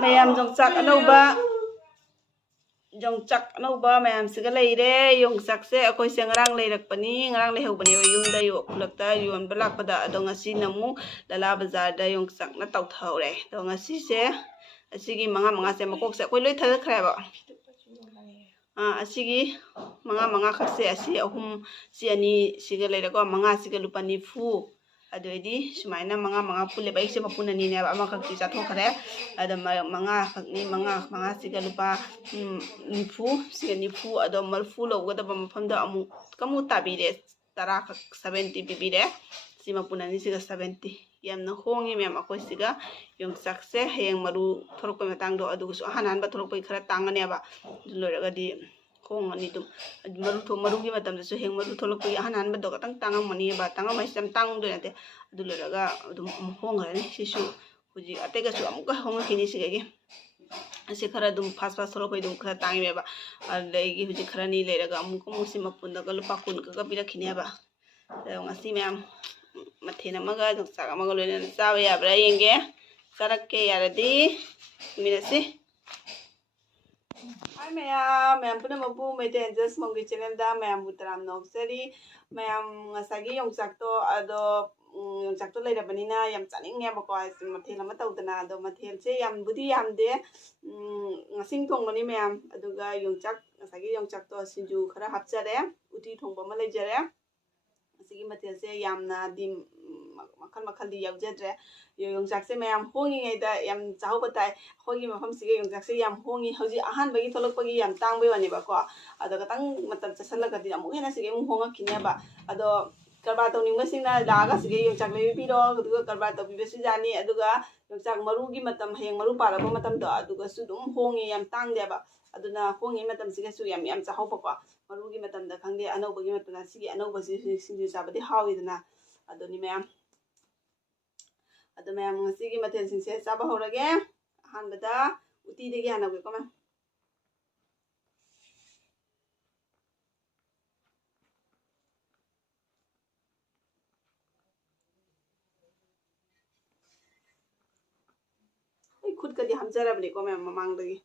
mayam yongchak anauba mayam siga leire yongchak se akoi se ngarang leirakpani ngarang leihobani yumda yo khulakta yonba lakpada ado ngasi namu lala bazar da yongchak na tawthore do ngasi se asigi manga se makok se akoi loi thadakhreba asigi manga khakse asi ahum si ani siga leirako manga siga lupa nifu adoidi sumaina manga pule baik se mapuna ni ne ama khakti chathokare ada manga khakni manga siga lupa nifu ado marfu logada mafamda amu kamu tabire tara khak 70 bibire si mapuna ni siga 70 yamna hongi mem akoi siga yongchak se heng maru thorok pe matang do adugusu hanan ba thorok pe khara tangane ba loragadi khong ani dum maru gi matam su heng maru tholok pe hanan ba do katang tangam mani ba tangam mai sam tang do nate adu loraga adum hong ngani sisu huji atega su amuka hong khini sigagi asi khara dum fast thorok pe dum khara tangi ba adegi huji khara ni leraga amuka musi mapunda ga lupa kun ga bira khini ba ngasi mem mathena maga yongchak amaga loina chawa yabra yenge sarakke yaradi minasi. Hi mayam puna mabu maite just mongi channel da mayam butaram noksari mayam ngasagi yongchak to ado yongchak to leirabanina yam chaninge bako mathel ama tawdana ado mathel se yam budi yamde ngasing thongmani mayam aduga yongchak ngasagi yongchak to sinju khara hapchare uti thongba ma leijare asigi mathel se yamna dim makal di yaujadre yongchak se mayam hongi ngaida yam chahauba tai hogi mafam sige yongchak se yam hongi hoji ahan bagi tholokpagi yam tangbai wani ba ko ado katang matam chasalaka di amu hena sige mu honga kineba ado karba tawninga singna laga sige yongchak lebi piro aduga karba tawbibe sijani aduga yongchak marugi matam heng maru paraba matam do aduga su dum hongi yam tangdeba aduna hongi matam sige su yam chahauba ko marugi matam da khangde anobagi matam sige anobasi sinju sabadi hawidana adoni mayam ado mayam ngasigi mathel singse chaba horage ahanbada uti degi hanabe ko mayam ai khut kadi hamjarabne ko mayam mamang dagi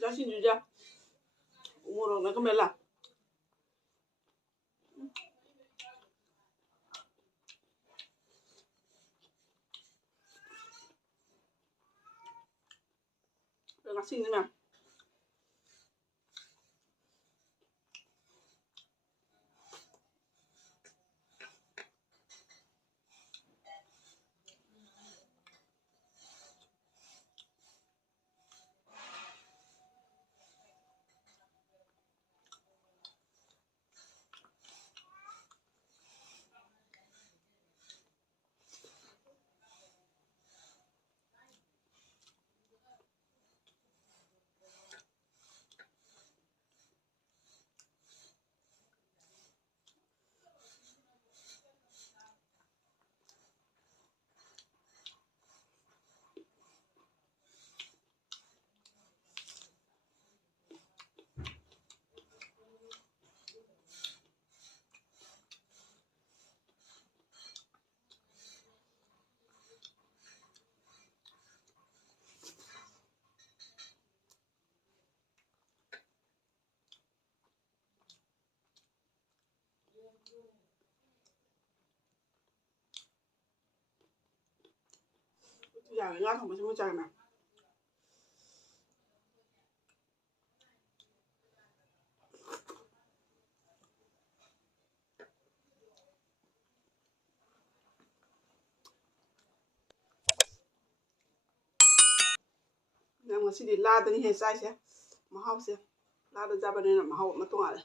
Jasin juga umur na kamela ngasih ni mayam ya nga thong masih mucak na ngasi di la dani he sai se mahau se ꯂꯥꯗ ꯆꯥꯕꯅꯤꯅ ꯃꯍꯥꯎ ꯑꯃ ꯇꯣꯉꯥꯜꯂꯦ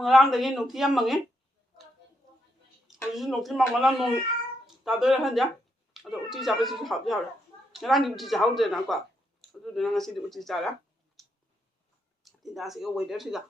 ꯉꯔꯥꯡꯗꯒꯤ ꯅꯨꯡꯊꯤ ꯌꯥꯝ ꯃꯪꯉꯤ ꯍꯧꯖꯤꯛꯁꯨ ꯅꯨꯡꯊꯤ ꯃꯪꯕꯅ ꯅꯣꯡ ꯇꯥꯗꯣꯏꯔꯥ ꯈꯪꯗꯦ ꯑꯗꯣ ꯎꯇꯤ ꯆꯥꯕꯁꯤꯁꯨ ꯍꯥꯎꯗꯤ ꯍꯥꯎꯔꯦ ꯉꯔꯥꯡꯗꯤ ꯎꯇꯤ ꯆꯥꯍꯧꯗ꯭ꯔꯦꯅꯀꯣ ꯑꯗꯨꯗꯨꯅ ꯉꯁꯤꯗꯤ ꯎꯇꯤ ꯆꯥꯔꯦ ꯇꯤꯟꯗꯥꯁꯤꯒ ꯋꯦꯗꯔꯁꯤꯒ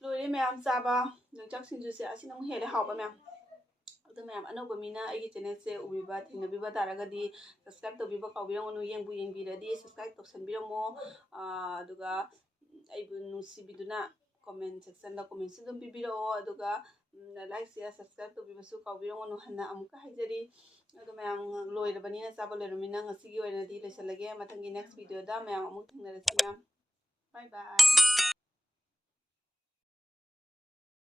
ꯂꯣꯏꯔꯦ ꯃꯌꯥꯝ ꯆꯥꯕ ꯌꯣꯡꯆꯥꯛ ꯁꯤꯡꯖꯨꯁꯦ ꯑꯁꯤꯅ ꯑꯃꯨꯛ ꯍꯦꯜꯂꯦ ꯍꯥꯎꯕ ꯃꯌꯥꯝ ꯑꯗꯣ ꯃꯌꯥꯝ ꯑꯅꯧꯕ ꯃꯤꯅ ꯑꯩꯒꯤ ꯆꯦꯅꯦꯜꯁꯦ ꯎꯕꯤꯕ ꯊꯦꯡꯅꯕꯤꯕ ꯇꯥꯔꯒꯗꯤ ꯁꯕꯁꯀ꯭ꯔꯥꯏꯕ ꯇꯧꯕꯤꯕ ꯀꯥꯎꯕꯤꯔꯝꯒꯅꯨ ꯌꯦꯡꯕꯨ ꯌꯦꯡꯕꯤꯔꯗꯤ ꯁꯕꯁꯀ꯭ꯔꯥꯏꯕ ꯇꯧꯁꯟꯕꯤꯔꯝꯃꯣ ꯑꯗꯨꯒ ꯑꯩꯕꯨ ꯅꯨꯡꯁꯤꯕꯤꯗꯨꯅ ꯀꯣꯃꯦꯟ ꯁꯦꯛꯁꯟꯗ ꯀꯣꯃꯦꯟꯁꯨ ꯑꯗꯨꯝ ꯄꯤꯕꯤꯔꯛꯑꯣ ꯑꯗꯨꯒ ꯂꯥꯏꯛ ꯁꯤꯌꯔ ꯁꯕꯁꯀ꯭ꯔꯥꯏꯕ ꯇꯧꯕꯤꯕꯁꯨ ꯀꯥꯎꯕꯤꯔꯝꯒꯅꯨ ꯍꯟꯅ ꯑꯃꯨꯛꯀ ꯍꯥꯏꯖꯔꯤ ꯑꯗꯣ ꯃꯌꯥꯝ ꯂꯣꯏꯔꯕꯅꯤꯅ ꯆꯥꯕ ꯂꯣꯏꯔꯕꯅꯤꯅ ꯉꯁꯤꯒꯤ ꯑꯣꯏꯅꯗꯤ ꯂꯣꯏꯁꯤꯜꯂꯒꯦ ꯃꯊꯪꯒꯤ ꯅꯦꯛꯁ ꯚꯤꯗꯤꯑꯣꯗ ꯃꯌꯥꯝ ꯑꯃꯨꯛ ꯊꯦꯡꯅꯔꯁꯤ ꯃꯌꯥꯝ ꯕꯥꯏ ꯕꯥꯏ